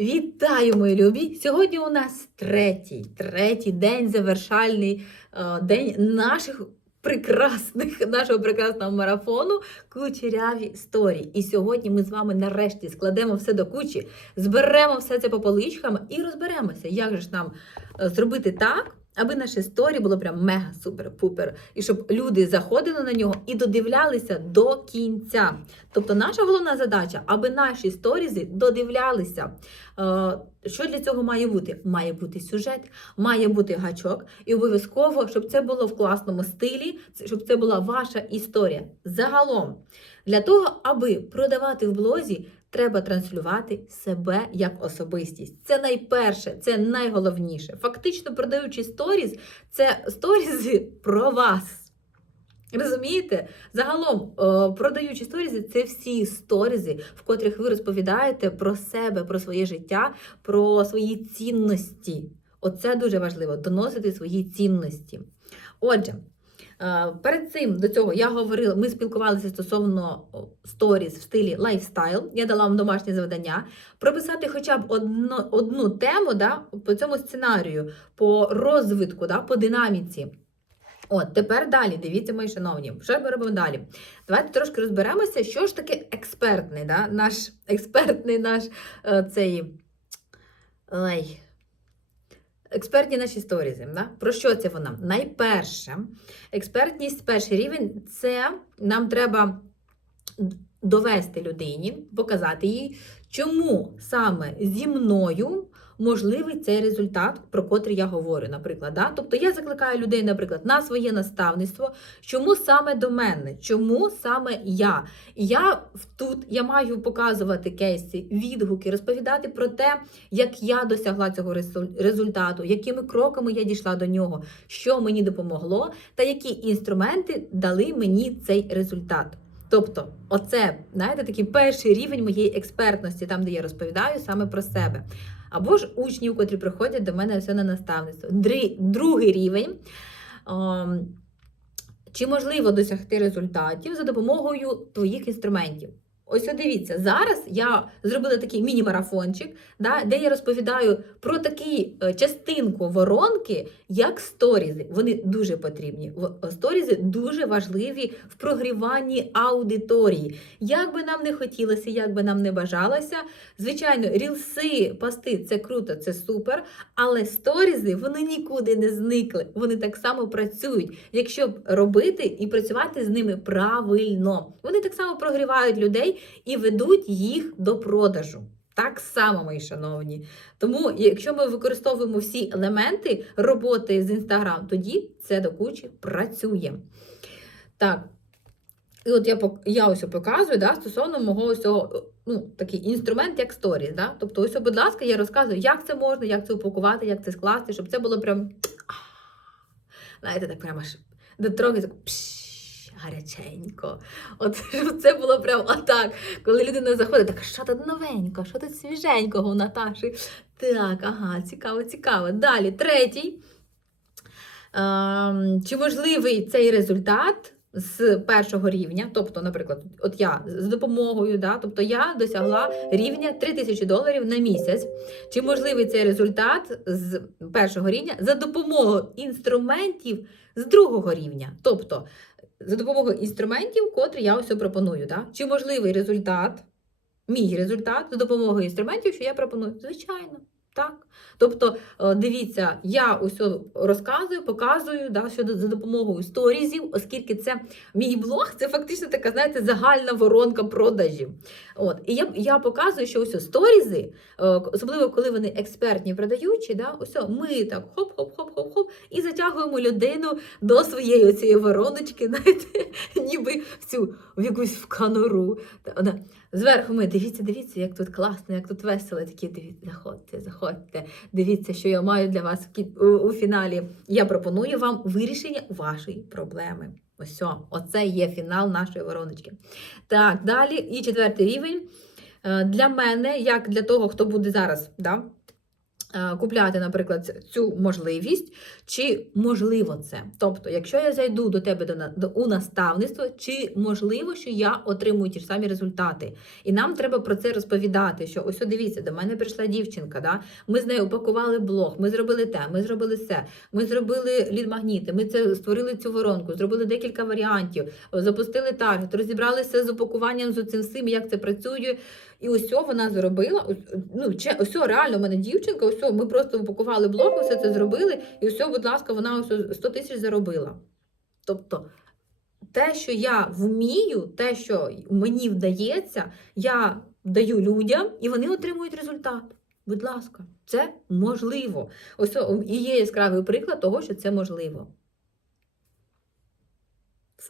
Вітаю, мої любі! Сьогодні у нас третій, третій день, завершальний е, день наших прекрасних, нашого прекрасного марафону Кучеряві історії. І сьогодні ми з вами нарешті складемо все до кучі, зберемо все це по поличкам і розберемося, як же ж нам е, зробити так. Аби наші історії було прям мега супер-пупер, і щоб люди заходили на нього і додивлялися до кінця. Тобто, наша головна задача, аби наші сторізи додивлялися. Е, Що для цього має бути? Має бути сюжет, має бути гачок, і обов'язково, щоб це було в класному стилі, щоб це була ваша історія. Загалом, для того, аби продавати в блозі, треба транслювати себе як особистість. Це найперше, це найголовніше. Фактично, продаючи сторіз, це сторізи про вас. Розумієте? Загалом, продаючи сторізи, це всі сторізи, в котрих ви розповідаєте про себе, про своє життя, про свої цінності. Оце дуже важливо доносити свої цінності. Отже, перед цим до цього я говорила, ми спілкувалися стосовно о, сторіз в стилі лайфстайл. Я дала вам домашнє завдання прописати хоча б одну, одну тему да, по цьому сценарію, по розвитку, да, по динаміці. От, тепер далі, дивіться, мої шановні, що ми робимо далі? Давайте трошки розберемося, що ж таке експертний, да? наш експертний наш е, цей. Ой. Експертні наші сторізи. Да? Про що це вона? Найперше, експертність, перший рівень це нам треба довести людині, показати їй, чому саме зі мною можливий цей результат, про котрий я говорю, наприклад. Да? Тобто я закликаю людей, наприклад, на своє наставництво, чому саме до мене, чому саме я. І я тут я маю показувати кейси, відгуки, розповідати про те, як я досягла цього результату, якими кроками я дійшла до нього, що мені допомогло, та які інструменти дали мені цей результат. Тобто, оце, знаєте, такий перший рівень моєї експертності, там, де я розповідаю саме про себе. Або ж учнів, котрі приходять до мене все на наставництво. Другий рівень. ем, Чи можливо досягти результатів за допомогою твоїх інструментів? Ось дивіться, зараз я зробила такий міні-марафончик, да, де я розповідаю про таку е, частинку воронки, як сторізи. Вони дуже потрібні. Сторізи дуже важливі в прогріванні аудиторії. Як би нам не хотілося, як би нам не бажалося, звичайно, рілси, пости це круто, це супер. Але сторізи вони нікуди не зникли. Вони так само працюють, якщо робити і працювати з ними правильно. Вони так само прогрівають людей і ведуть їх до продажу. Так само, мої шановні. Тому, якщо ми використовуємо всі елементи роботи з Інстаграм, тоді це до кучі працює. Так. І от я, я ось показую да, стосовно мого ось цього, ну, такий інструмент, як сторіс. Да? Тобто, ось, будь ласка, я розказую, як це можна, як це упакувати, як це скласти, щоб це було прям. Знаєте, так прямо аж трохи так гаряченько. От щоб це було прям отак. Коли людина заходить, так що тут новенько, що тут свіженького у Наташі? Так, ага, цікаво, цікаво. Далі, третій. Ем, чи можливий цей результат з першого рівня? Тобто, наприклад, от я з допомогою, да, тобто я досягла рівня 3000 доларів на місяць. Чи можливий цей результат з першого рівня за допомогою інструментів з другого рівня? Тобто, за допомогою інструментів, котрі я ось пропоную. Да? Чи можливий результат, мій результат за допомогою інструментів, що я пропоную? Звичайно. Так. Тобто, е, дивіться, я усе розказую, показую да, щодо за допомогою сторізів, оскільки це мій блог, це фактично така, знаєте, загальна воронка продажів. От. І я, я показую, що ось сторізи, е, особливо коли вони експертні продаючі, да, ось ми так хоп-хоп-хоп-хоп-хоп і затягуємо людину до своєї оцієї вороночки, знаєте, ніби в цю в якусь в канору. Зверху ми дивіться, дивіться, як тут класно, як тут весело. Такі дивіться, заходьте, заходьте. Дивіться, що я маю для вас у, фіналі. Я пропоную вам вирішення вашої проблеми. Ось, оце є фінал нашої вороночки. Так, далі. І четвертий рівень. Е, Для мене, як для того, хто буде зараз, да, купляти, наприклад, цю можливість, чи можливо це. Тобто, якщо я зайду до тебе до, до, у наставництво, чи можливо, що я отримую ті ж самі результати. І нам треба про це розповідати. Що ось дивіться, до мене прийшла дівчинка. Да? Ми з нею упакували блог, ми зробили те, ми зробили все. Ми зробили лід-магніти, ми це створили цю воронку, зробили декілька варіантів, запустили таргет, розібралися з упакуванням з цим всім, як це працює. І ось вона зробила. Ну, ось реально, в мене дівчинка, ось ми просто упакували блог, все це зробили, і ось, будь ласка, вона ось 100 тисяч заробила. Тобто, те, що я вмію, те, що мені вдається, я даю людям, і вони отримують результат. Будь ласка, це можливо. Ось і є яскравий приклад того, що це можливо.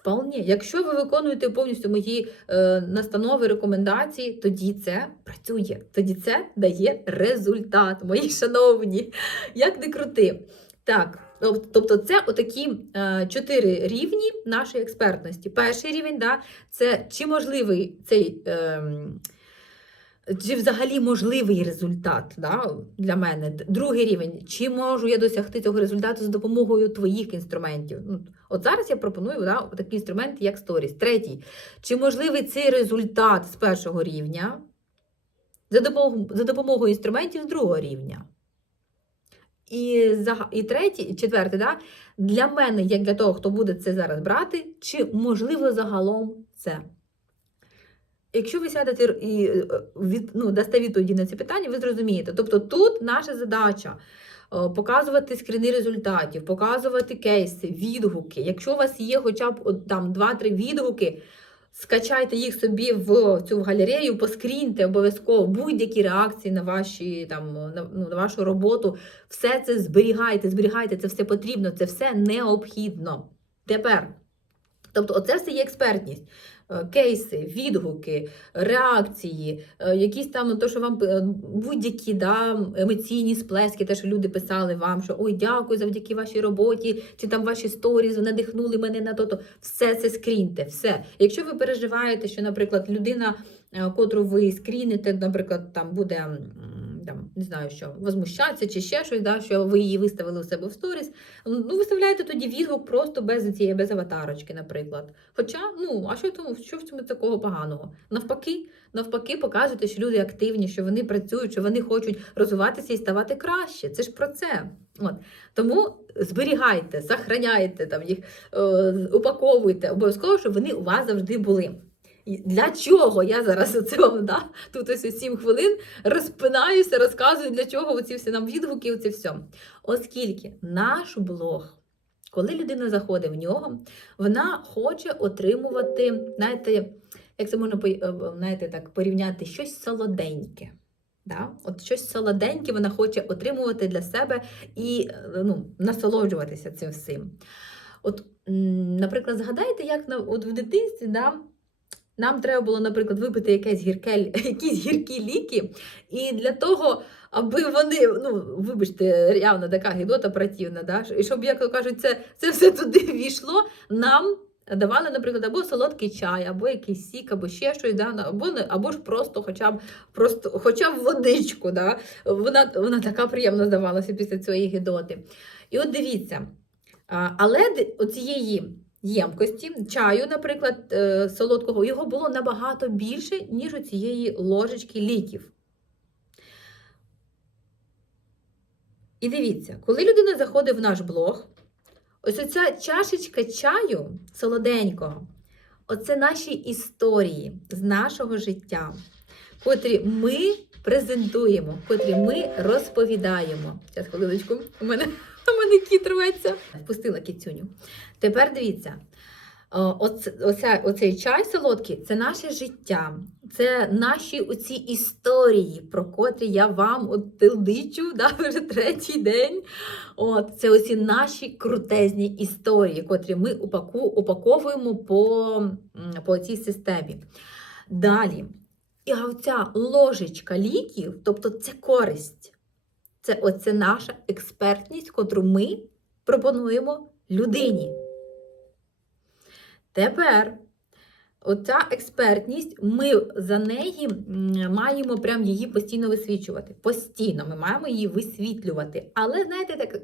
Вполне. Якщо ви виконуєте повністю мої е, настанови, рекомендації, тоді це працює. Тоді це дає результат, мої шановні. Як не крути. Так, тобто це отакі е, чотири рівні нашої експертності. Перший рівень, да, це чи можливий цей. ем, чи взагалі можливий результат да, для мене? Другий рівень, чи можу я досягти цього результату за допомогою твоїх інструментів? Ну, от зараз я пропоную да, такі інструменти, як сторіс. Третій, чи можливий цей результат з першого рівня за допомогою, за допомогою інструментів з другого рівня? І, і третій, четвертий, да, для мене, як для того, хто буде це зараз брати, чи можливо загалом це? Якщо ви сядете і е, від, ну, дасте відповіді на ці питання, ви зрозумієте. Тобто тут наша задача е, показувати скріни результатів, показувати кейси, відгуки. Якщо у вас є хоча б там 2-3 відгуки, скачайте їх собі в цю галерею, поскріньте обов'язково будь-які реакції на, ваші, там, на, ну, на вашу роботу. Все це зберігайте, зберігайте, це все потрібно, це все необхідно. Тепер. Тобто, оце все є експертність. Е, Кейси, відгуки, реакції, е, якісь там, ну, то, що вам е, будь-які да, емоційні сплески, те, що люди писали вам, що ой, дякую завдяки вашій роботі, чи там ваші сторіз надихнули мене на то-то. Все це скріньте, все. Якщо ви переживаєте, що, наприклад, людина, котру ви скріните, наприклад, там буде. Там, не знаю, що возмущатися чи ще щось, да, що ви її виставили у себе в сторіс. Ну, виставляйте тоді відгук просто без цієї, без аватарочки, наприклад. Хоча, ну, а що, тому, що в цьому такого поганого? Навпаки, навпаки, показуйте, що люди активні, що вони працюють, що вони хочуть розвиватися і ставати краще. Це ж про це. От. Тому зберігайте, сохраняйте там їх, е, упаковуйте обов'язково, щоб вони у вас завжди були. Для чого я зараз оце вам да, тут ось 7 хвилин розпинаюся, розказую, для чого оці всі нам відгуки, оце все. Оскільки наш блог, коли людина заходить в нього, вона хоче отримувати, знаєте, як це можна е, знаєте, так, порівняти, щось солоденьке. Да? От щось солоденьке вона хоче отримувати для себе і е, ну, насолоджуватися цим всім. От, наприклад, згадайте, як от в дитинстві да, нам треба було, наприклад, випити якесь гірке, якісь гіркі ліки, і для того, аби вони, ну, вибачте, явно така гідота противна, да? і щоб, як то кажуть, це, це все туди війшло, нам давали, наприклад, або солодкий чай, або якийсь сік, або ще щось, да? або, або ж просто хоча б, просто, хоча б водичку. Да? Вона, вона така приємна здавалася після цієї гідоти. І от дивіться, але оцієї ємкості чаю, наприклад, е, солодкого, його було набагато більше, ніж у цієї ложечки ліків. І дивіться, коли людина заходить в наш блог, ось оця чашечка чаю солоденького, оце наші історії з нашого життя, котрі ми презентуємо, котрі ми розповідаємо. Зараз, хвилиночку, у мене, у мене кіт рветься. Впустила кіцюню. Тепер дивіться. О, оце- оцей чай солодкий це наше життя, це наші оці історії, про котрі я вам от тилдичу да, вже третій день. От, це оці наші крутезні історії, котрі ми упаку, упаковуємо по, по цій системі. Далі. І оця ложечка ліків, тобто це користь. Це оце наша експертність, котру ми пропонуємо людині. Тепер Оця експертність, ми за неї маємо прям її постійно висвічувати. Постійно ми маємо її висвітлювати. Але знаєте, так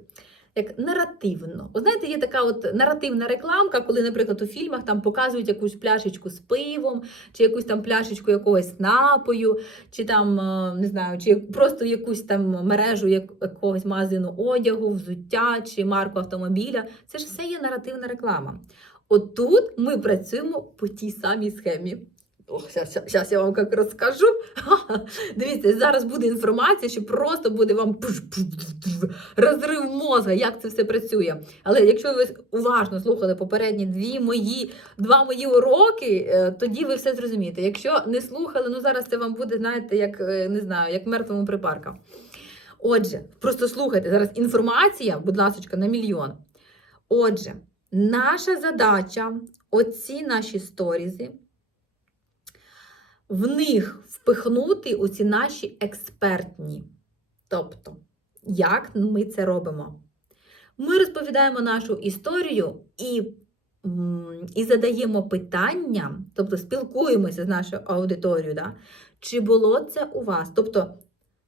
як наративно. От знаєте, є така от наративна рекламка, коли, наприклад, у фільмах там показують якусь пляшечку з пивом, чи якусь там пляшечку якогось напою, чи там е, не знаю, чи просто якусь там мережу якогось магазину одягу, взуття чи марку автомобіля. Це ж все є наративна реклама. От тут ми працюємо по тій самій схемі. Ох, зараз я вам як розкажу. Дивіться, зараз буде інформація, що просто буде вам розрив мозга, як це все працює. Але якщо ви уважно слухали попередні дві мої, два мої уроки, е, тоді ви все зрозумієте. Якщо не слухали, ну зараз це вам буде, знаєте, як е, не знаю, як мертвому припарка. Отже, просто слухайте зараз інформація, будь ласка, на мільйон. Отже, наша задача, оці наші сторізи, в них впихнути оці наші експертні. Тобто, як ми це робимо? Ми розповідаємо нашу історію і, і задаємо питання, тобто спілкуємося з нашою аудиторією, да? чи було це у вас? Тобто,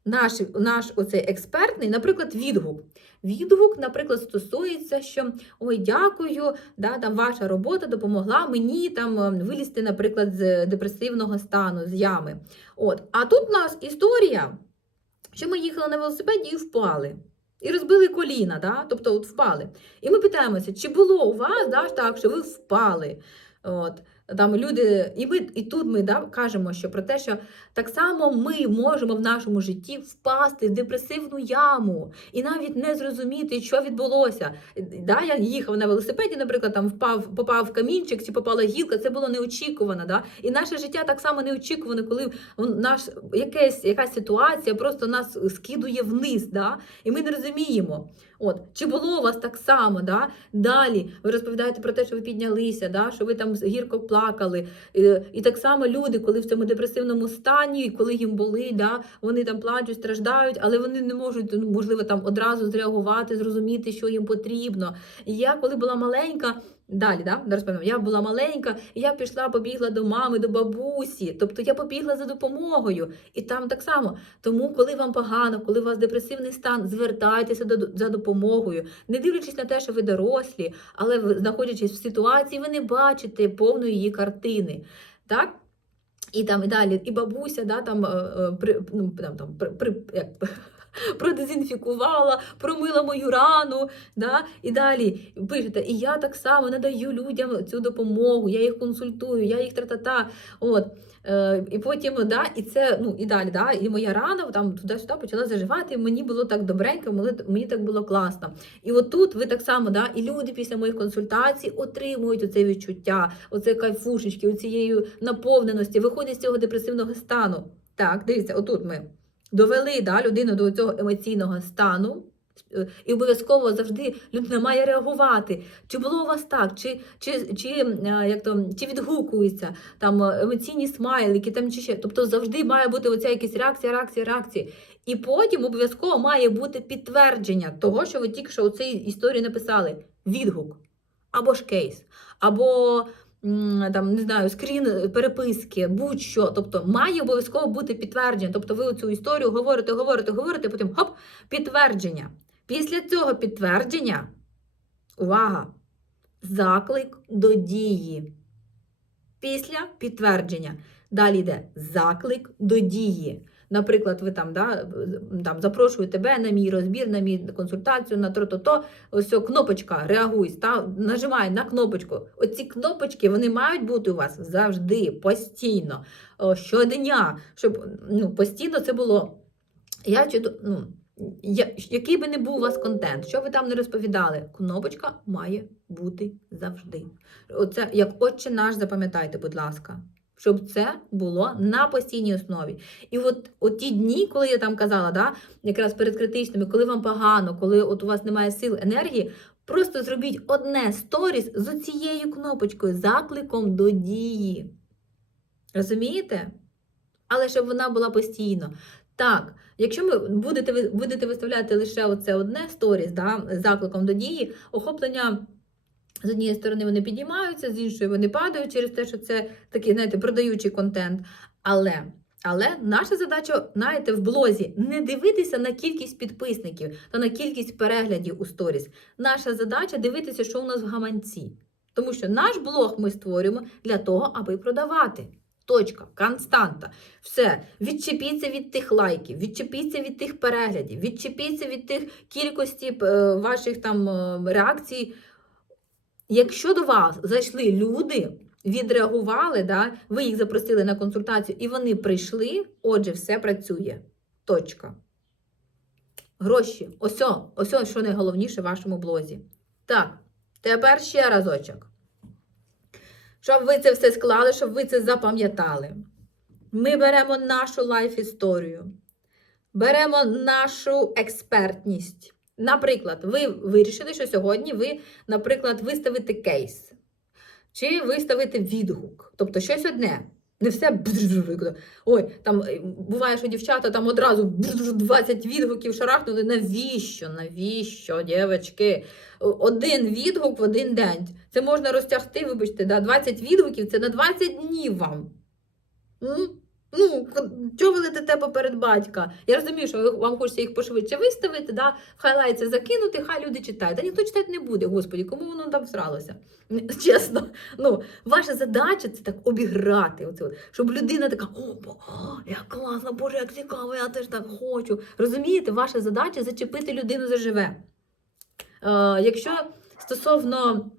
наш, наш оцей експертний, наприклад, відгук. Відгук, наприклад, стосується, що ой, дякую, да, там ваша робота допомогла мені там е, вилізти, наприклад, з депресивного стану, з ями. От. А тут у нас історія, що ми їхали на велосипеді і впали. І розбили коліна, да? тобто от впали. І ми питаємося, чи було у вас да, так, що ви впали? От. Там люди, і ми і тут ми да, кажемо, що про те, що так само ми можемо в нашому житті впасти в депресивну яму і навіть не зрозуміти, що відбулося. Да, я їхав на велосипеді, наприклад, там впав, попав в камінчик чи попала гілка, це було неочікувано. Да? І наше життя так само неочікуване, коли наш якась, якась ситуація просто нас скидує вниз, да? і ми не розуміємо. От, чи було у вас так само? Да? Далі ви розповідаєте про те, що ви піднялися, да? що ви там гірко плакали. І, і так само люди, коли в цьому депресивному стані, коли їм болить, да? вони там плачуть, страждають, але вони не можуть, ну, можливо, там одразу зреагувати, зрозуміти, що їм потрібно. І я, коли була маленька, Далі, да? розповім. Я була маленька, і я пішла, побігла до мами, до бабусі. Тобто я побігла за допомогою. І там так само. Тому, коли вам погано, коли у вас депресивний стан, звертайтеся до, за допомогою, не дивлячись на те, що ви дорослі, але знаходячись в ситуації, ви не бачите повної її картини. Так? І там і далі, і бабуся, да, там, е, е, при, ну, там, там, при, як, продезінфікувала, промила мою рану. Да? І далі пишете, і я так само надаю людям цю допомогу, я їх консультую, я їх тра-та-та. От. Е, і потім, да, і це, ну, і далі, да, і моя рана там туди-сюди почала заживати, і мені було так добренько, мені, так було класно. І от тут ви так само, да, і люди після моїх консультацій отримують оце відчуття, оце кайфушечки, оцієї наповненості, виходять з цього депресивного стану. Так, дивіться, отут ми довели да, людину до цього емоційного стану. е, І обов'язково завжди людина має реагувати. Чи було у вас так, чи чи, чи, е, як то, чи відгукується там е, емоційні смайлики, там чи ще. Тобто завжди має бути оця якась реакція, реакція, реакція. І потім обов'язково має бути підтвердження того, що ви тільки що у цій історії написали: відгук, або ж кейс, або там не знаю, скрін переписки, будь-що. Тобто має обов'язково бути підтвердження. Тобто, ви цю історію говорите, говорите, говорите, потім хоп, підтвердження. Після цього підтвердження, увага, заклик до дії. Після підтвердження. Далі йде заклик до дії. Наприклад, ви там, да, там запрошую тебе на мій розбір, на мій консультацію, на то-то-то. Ось кнопочка, реагуй, став, нажимай на кнопочку. Оці кнопочки вони мають бути у вас завжди, постійно, щодня, щоб ну, постійно це було. Я ну, я, який би не був у вас контент, що ви там не розповідали, кнопочка має бути завжди. Оце як отче наш, запам'ятайте, будь ласка. Щоб це було на постійній основі. І от, от ті дні, коли я там казала, да, якраз перед критичними, коли вам погано, коли от у вас немає сил, енергії, просто зробіть одне сторіс з цією кнопочкою, закликом до дії. Розумієте? Але щоб вона була постійно. Так, якщо ви будете, будете виставляти лише оце одне сторіс, да, закликом до дії, охоплення З однієї сторони вони піднімаються, з іншої вони падають через те, що це такий, знаєте, продаючий контент. Але, але наша задача, знаєте, в блозі не дивитися на кількість підписників та на кількість переглядів у сторіс. Наша задача дивитися, що у нас в гаманці. Тому що наш блог ми створюємо для того, аби продавати. Точка, константа. Все, відчепіться від тих лайків, відчепіться від тих переглядів, відчепіться від тих кількості е, ваших там е, реакцій. Якщо до вас зайшли люди, відреагували, да, ви їх запросили на консультацію і вони прийшли, отже, все працює. Точка. Гроші. Ось, ось, що найголовніше в вашому блозі. Так, тепер ще разочок. Щоб ви це все склали, щоб ви це запам'ятали. Ми беремо нашу лайф-історію, беремо нашу експертність. Наприклад, ви вирішили, що сьогодні ви, наприклад, виставите кейс, чи виставите відгук. Тобто щось одне. Не все ой, там е, буває, що дівчата там одразу 20 відгуків шарахнули. Навіщо? Навіщо, дівчатки? Один відгук в один день. Це можна розтягти, вибачте, да, 20 відгуків це на 20 днів вам. Ну, чого ви летите поперед батька? Я розумію, що вам хочеться їх пошвидше виставити, да? в хайлайт закинути, хай люди читають. Та ніхто читати не буде, господі, кому воно там всралося? Чесно, ну, ваша задача це так обіграти, оце, щоб людина така, о, о, як класно, боже, як цікаво, я теж так хочу. Розумієте, ваша задача зачепити людину заживе. Е, якщо стосовно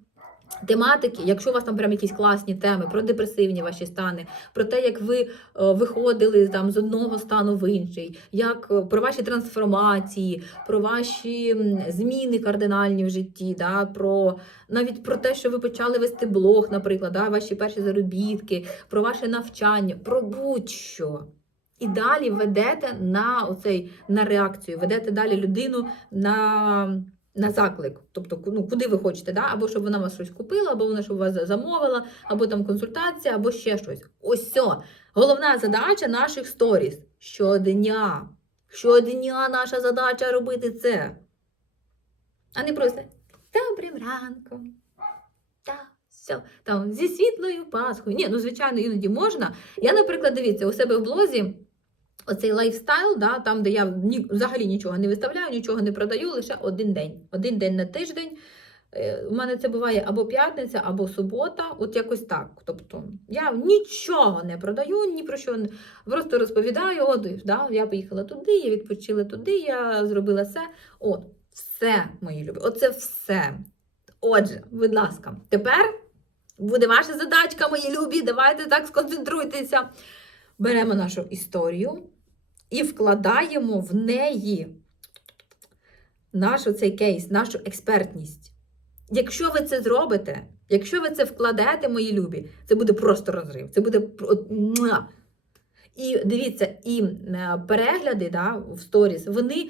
тематики, якщо у вас там прям якісь класні теми про депресивні ваші стани, про те, як ви е, виходили там з одного стану в інший, як е, про ваші трансформації, про ваші зміни кардинальні в житті, да, про навіть про те, що ви почали вести блог, наприклад, да, ваші перші заробітки, про ваше навчання, про будь-що. І далі ведете на оцей на реакцію, ведете далі людину на, на заклик. Тобто, ну, куди ви хочете, да? або щоб вона вас щось купила, або вона щоб вас замовила, або там консультація, або ще щось. Ось все. Головна задача наших сторіс. Щодня. Щодня наша задача робити це. А не просто добрим ранком. Та, все. Там зі світлою Пасхою. Ні, ну звичайно, іноді можна. Я, наприклад, дивіться, у себе в блозі оцей лайфстайл, да, там, де я ні, взагалі нічого не виставляю, нічого не продаю, лише один день. Один день на тиждень. Е, У мене це буває або п'ятниця, або субота, от якось так. Тобто я нічого не продаю, ні про що не просто розповідаю. От да, я поїхала туди, я відпочила туди, я зробила все. От, все, мої любі, оце все. Отже, будь ласка, тепер буде ваша задачка, мої любі. Давайте так сконцентруйтеся. Беремо нашу історію і вкладаємо в неї наш цей кейс, нашу експертність. Якщо ви це зробите, якщо ви це вкладете, мої любі, це буде просто розрив. Це буде. І дивіться, і е, перегляди да, в сторіс, вони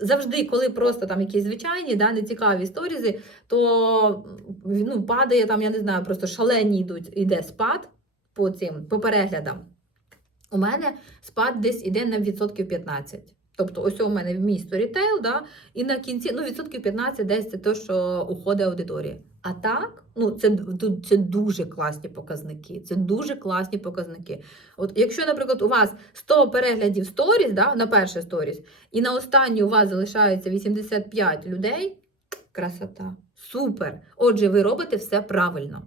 завжди, коли просто там якісь звичайні, да, нецікаві сторізи, то ну, падає там, я не знаю, просто шалені йдуть, йде спад по цим по переглядам. У мене спад десь іде на відсотків 15. Тобто, ось у мене в мій сторітейл, да, і на кінці ну, відсотків 15 десь це те, що уходить аудиторія. А так, ну це, це дуже класні показники. Це дуже класні показники. От якщо, наприклад, у вас 100 переглядів сторіс, да, на перше сторіс, і на останній у вас залишається 85 людей, красота. Супер! Отже, ви робите все правильно.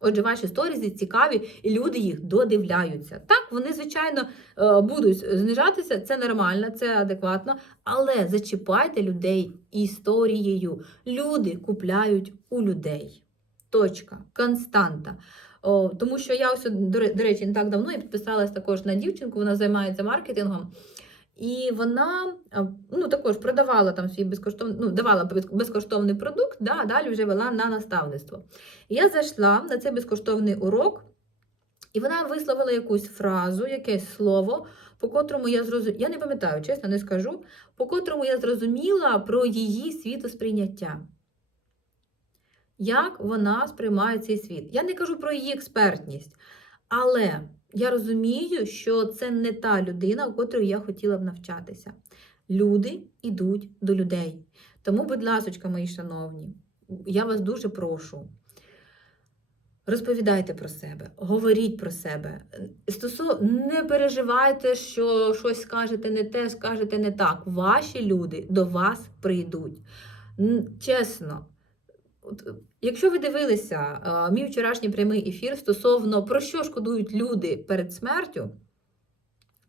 Отже, ваші сторізи цікаві, і люди їх додивляються. Так, вони, звичайно, е, будуть знижатися, це нормально, це адекватно, але зачіпайте людей історією. Люди купляють у людей. Точка. Константа. О, тому що я ось, до речі, не так давно я підписалась також на дівчинку, вона займається маркетингом. І вона ну, також продавала там свій безкоштовний, ну, давала безкоштовний продукт, да, а далі вже вела на наставництво. Я зайшла на цей безкоштовний урок, і вона висловила якусь фразу, якесь слово, по котрому я зрозуміла, я не пам'ятаю, чесно, не скажу, по котрому я зрозуміла про її світосприйняття. Як вона сприймає цей світ. Я не кажу про її експертність, але я розумію, що це не та людина, у котрої я хотіла б навчатися. Люди йдуть до людей. Тому, будь ласочка, мої шановні, я вас дуже прошу. Розповідайте про себе, говоріть про себе. Стосовно не переживайте, що щось скажете не те, скажете не так. Ваші люди до вас прийдуть. Чесно, якщо ви дивилися мій вчорашній прямий ефір стосовно про що шкодують люди перед смертю,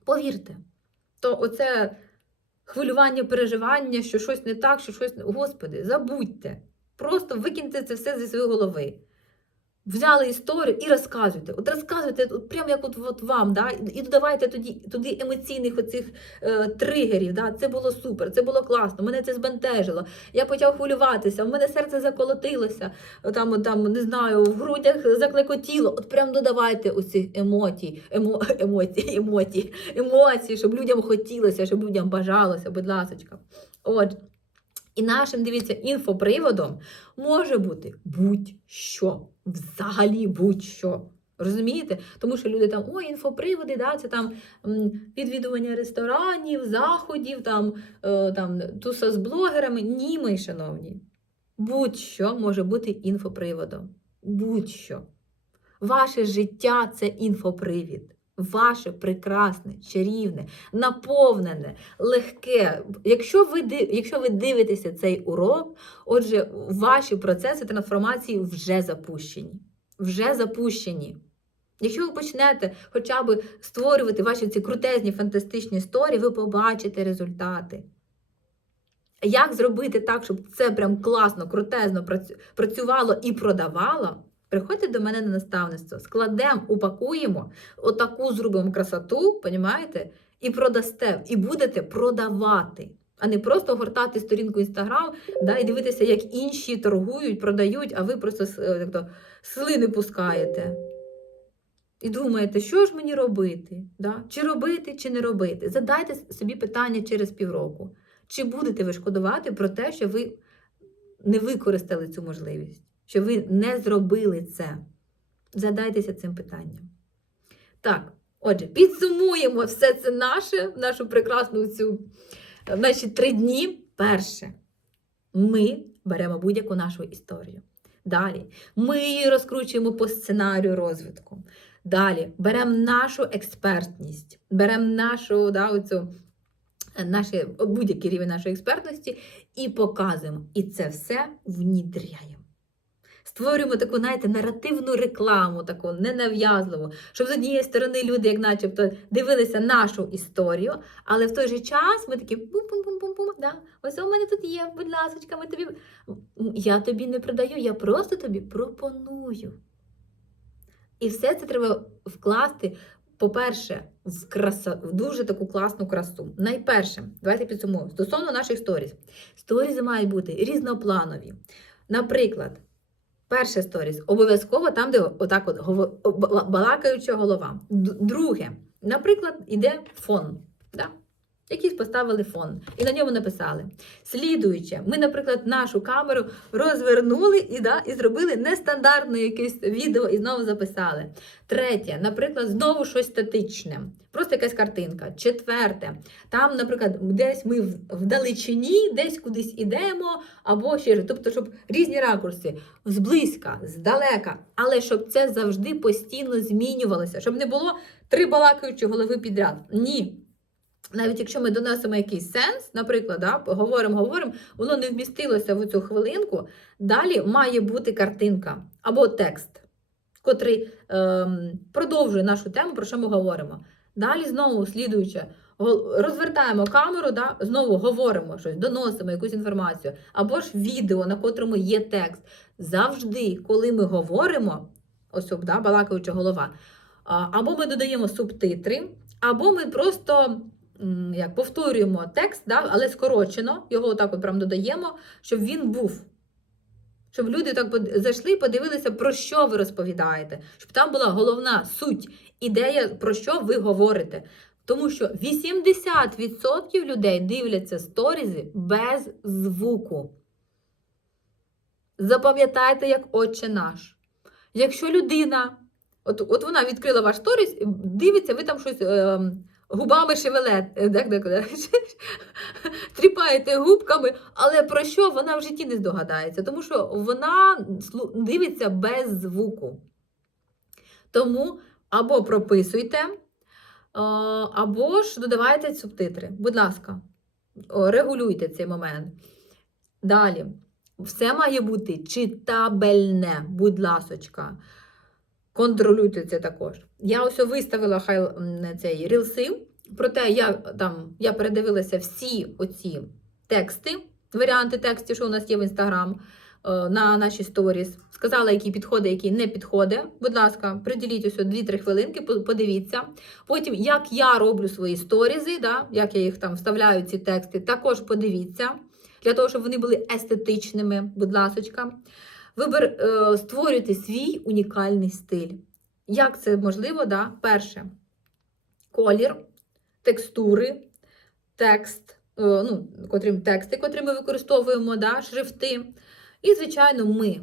повірте, то оце хвилювання, переживання, що щось не так, що щось не. Господи, забудьте. Просто викиньте це все зі своєї голови. Взяли історію і розказуйте. От розказуйте, от прямо як от, от вам, да? і додавайте тоді, туди емоційних оцих е, тригерів. Да? Це було супер, це було класно, мене це збентежило. Я почав хвилюватися, в мене серце заколотилося, там, там, не знаю, в грудях заклекотіло. От прям додавайте оцих емоцій, емо, емоцій, емоцій, емоцій, щоб людям хотілося, щоб людям бажалося, будь ласочка. От. І нашим, дивіться, інфоприводом може бути будь-що. Взагалі будь-що. Розумієте? Тому що люди там, ой, інфоприводи, да, це там відвідування ресторанів, заходів, там, е, там туса з блогерами. Ні, мої шановні. Будь-що може бути інфоприводом. Будь-що. Ваше життя це інфопривід. Ваше прекрасне, чарівне, наповнене, легке. Якщо ви, якщо ви дивитеся цей урок, отже, ваші процеси трансформації вже запущені. Вже запущені. Якщо ви почнете хоча б створювати ваші ці крутезні фантастичні історії, ви побачите результати. Як зробити так, щоб це прям класно, крутезно працювало і продавало? Приходьте до мене на наставництво, складемо, упакуємо, отаку зробимо красоту, понімаєте? І продасте, і будете продавати, а не просто гортати сторінку Інстаграм да, і дивитися, як інші торгують, продають, а ви просто е, то, слини пускаєте. І думаєте, що ж мені робити? Да? Чи робити, чи не робити? Задайте собі питання через півроку. Чи будете ви шкодувати про те, що ви не використали цю можливість, що ви не зробили це? Задайтеся цим питанням. Так, отже, підсумуємо все це наше, нашу прекрасну цю наші три дні. Перше, ми беремо будь-яку нашу історію. Далі ми її розкручуємо по сценарію розвитку. Далі беремо нашу експертність, беремо нашу да, оцю, е, наші, будь-який рівень нашої експертності і показуємо. І це все внідряємо. Створюємо таку, знаєте, наративну рекламу, таку ненав'язливу, щоб з однієї сторони люди, як начебто, дивилися нашу історію, але в той же час ми такі пум-пум-пум-пум-пум, да, ось у мене тут є, будь ласка, ми тобі. Я тобі не продаю, я просто тобі пропоную. І все це треба вкласти, по-перше, в, красо, в дуже таку класну красу. Найперше, давайте підсумуємо. Стосовно наших сторіс. Сторізи мають бути різнопланові. Наприклад, перше сторіс обов'язково там, де отак от балакаюча голова. Друге, наприклад, іде фон. Да? Якийсь поставили фон, і на ньому написали. Слідуюче, ми, наприклад, нашу камеру розвернули і, да, і зробили нестандартне якесь відео і знову записали. Третє, наприклад, знову щось статичне, просто якась картинка. Четверте, там, наприклад, десь ми вдалечині, десь кудись ідемо, або ще тобто, щоб різні ракурси, зблизька, здалека, але щоб це завжди постійно змінювалося, щоб не було три балакаючі голови підряд. Ні. Навіть якщо ми донесемо якийсь сенс, наприклад, да, говоримо, говоримо, воно не вмістилося в цю хвилинку, далі має бути картинка або текст, котрий ем, продовжує нашу тему, про що ми говоримо. Далі знову слідуюче, розвертаємо камеру, да, знову говоримо щось, доносимо якусь інформацію, або ж відео, на котрому є текст. Завжди, коли ми говоримо, ось да, балакаюча голова, або ми додаємо субтитри, або ми просто як, повторюємо текст, да, але скорочено, його так от прям додаємо, щоб він був. Щоб люди так зайшли і подивилися, про що ви розповідаєте, щоб там була головна суть, ідея, про що ви говорите. Тому що 80% людей дивляться сторізи без звуку. Запам'ятайте, як отче наш. Якщо людина, от, от вона відкрила ваш сторіс, дивиться, ви там щось е, губами шевелете, так, стріпаєте губками, але про що вона в житті не здогадається, тому що вона дивиться без звуку. Тому або прописуйте, е, або ж додавайте субтитри. Будь ласка, регулюйте цей момент. Далі. Все має бути читабельне, будь ласочка. Контролюйте це також. Я ось виставила хай цей рілси. Проте я там я передивилася всі оці тексти, варіанти текстів, що у нас є в інстаграм е, на наші сторіс. Сказала, які підходить, які не підходить. Будь ласка, приділіть ось 2-3 хвилинки, подивіться. Потім, як я роблю свої сторізи, да, як я їх там вставляю, ці тексти, також подивіться. Для того, щоб вони були естетичними, будь ласочка. Вибір, е, створюйте свій унікальний стиль. Як це можливо? Да? Перше, колір, текстури, текст, е, ну, котрим тексти, котрі ми використовуємо, да? шрифти. І, звичайно, ми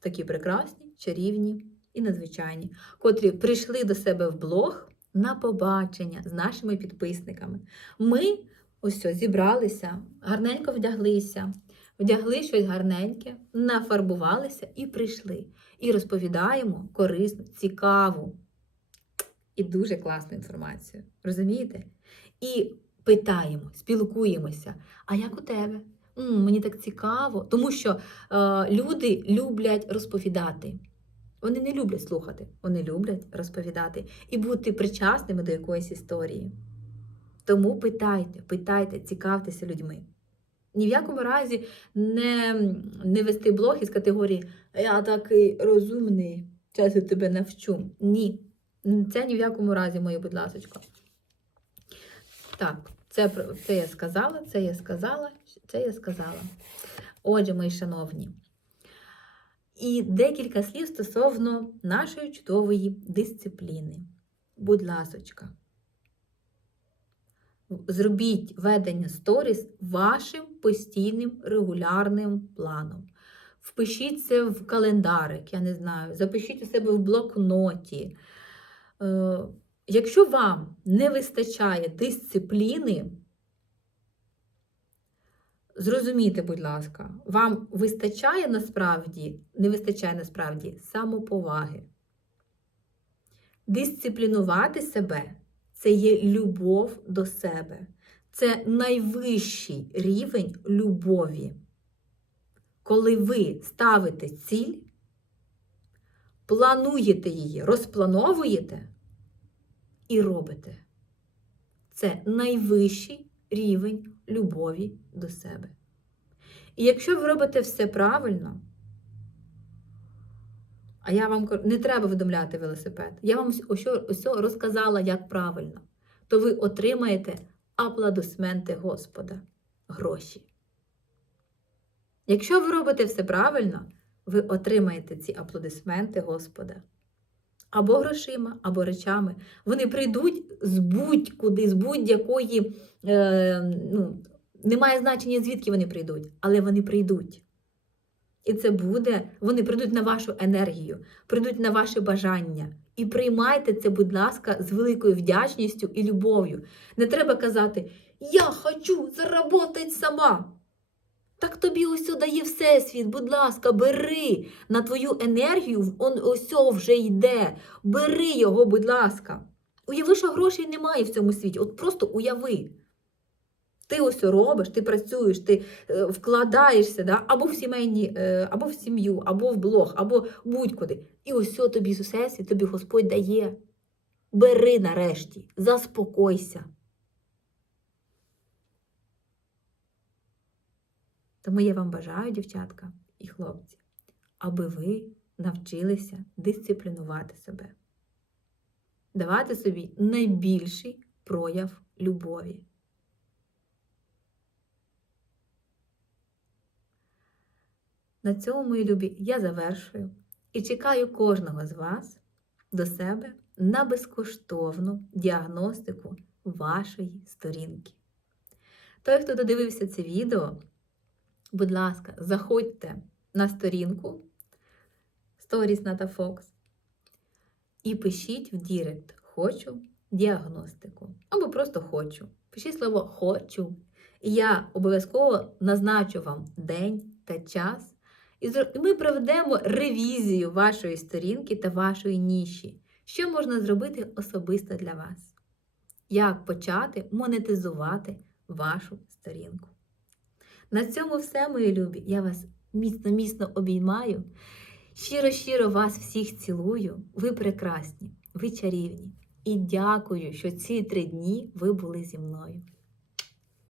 такі прекрасні, чарівні і надзвичайні, котрі прийшли до себе в блог на побачення з нашими підписниками. Ми ось ось зібралися, гарненько вдяглися, вдягли щось гарненьке, нафарбувалися і прийшли. І розповідаємо корисну, цікаву і дуже класну інформацію. Розумієте? І питаємо, спілкуємося. А як у тебе? М, мені так цікаво, тому що е, люди люблять розповідати. Вони не люблять слухати, вони люблять розповідати і бути причасними до якоїсь історії. Тому питайте, питайте, цікавтеся людьми. Ні в якому разі не, не вести блог із категорії Я такий розумний, зараз я тебе навчу. Ні. Це ні в якому разі, моє, будь ласочка. Так, це, це я сказала, це я сказала, це я сказала. Отже, мої шановні. І декілька слів стосовно нашої чудової дисципліни. Будь ласочка. Зробіть ведення сторіс вашим постійним регулярним планом. Впишіть це в календарик, я не знаю, запишіть у себе в блокноті. Е, якщо вам не вистачає дисципліни, зрозумійте, будь ласка, вам вистачає насправді, не вистачає насправді самоповаги. Дисциплінувати себе це є любов до себе. Це найвищий рівень любові. Коли ви ставите ціль, плануєте її, розплановуєте і робите. Це найвищий рівень любові до себе. І якщо ви робите все правильно, а я вам не треба видумляти велосипед. Я вам ось розказала, як правильно, то ви отримаєте аплодисменти Господа, гроші. Якщо ви робите все правильно, ви отримаєте ці аплодисменти Господа. Або грошима, або речами. Вони прийдуть з будь-куди, з будь-якої, е, ну, немає значення, звідки вони прийдуть, але вони прийдуть. І це буде, вони прийдуть на вашу енергію, прийдуть на ваше бажання. І приймайте це, будь ласка, з великою вдячністю і любов'ю. Не треба казати, я хочу заработати сама. Так тобі ось дає Всесвіт, будь ласка, бери на твою енергію, он ось вже йде. Бери його, будь ласка. Уяви, що грошей немає в цьому світі. От просто уяви. Ти ось робиш, ти працюєш, ти е, вкладаєшся да? або в сімейні, е, або в сім'ю, або в блог, або будь-куди. І ось тобі Всесвіт, тобі Господь дає. Бери нарешті, заспокойся. Тому я вам бажаю, дівчатка і хлопці, аби ви навчилися дисциплінувати себе, давати собі найбільший прояв любові. На цьому, мої любі, я завершую і чекаю кожного з вас до себе на безкоштовну діагностику вашої сторінки. Той, хто додивився це відео, будь ласка, заходьте на сторінку Stories Ната Фокс і пишіть в Дірект Хочу діагностику. Або просто хочу. Пишіть слово хочу. І я обов'язково назначу вам день та час, і ми проведемо ревізію вашої сторінки та вашої ніші. Що можна зробити особисто для вас? Як почати монетизувати вашу сторінку? На цьому все, мої любі. Я вас міцно-міцно обіймаю. Щиро-щиро вас всіх цілую. Ви прекрасні, ви чарівні. І дякую, що ці три дні ви були зі мною.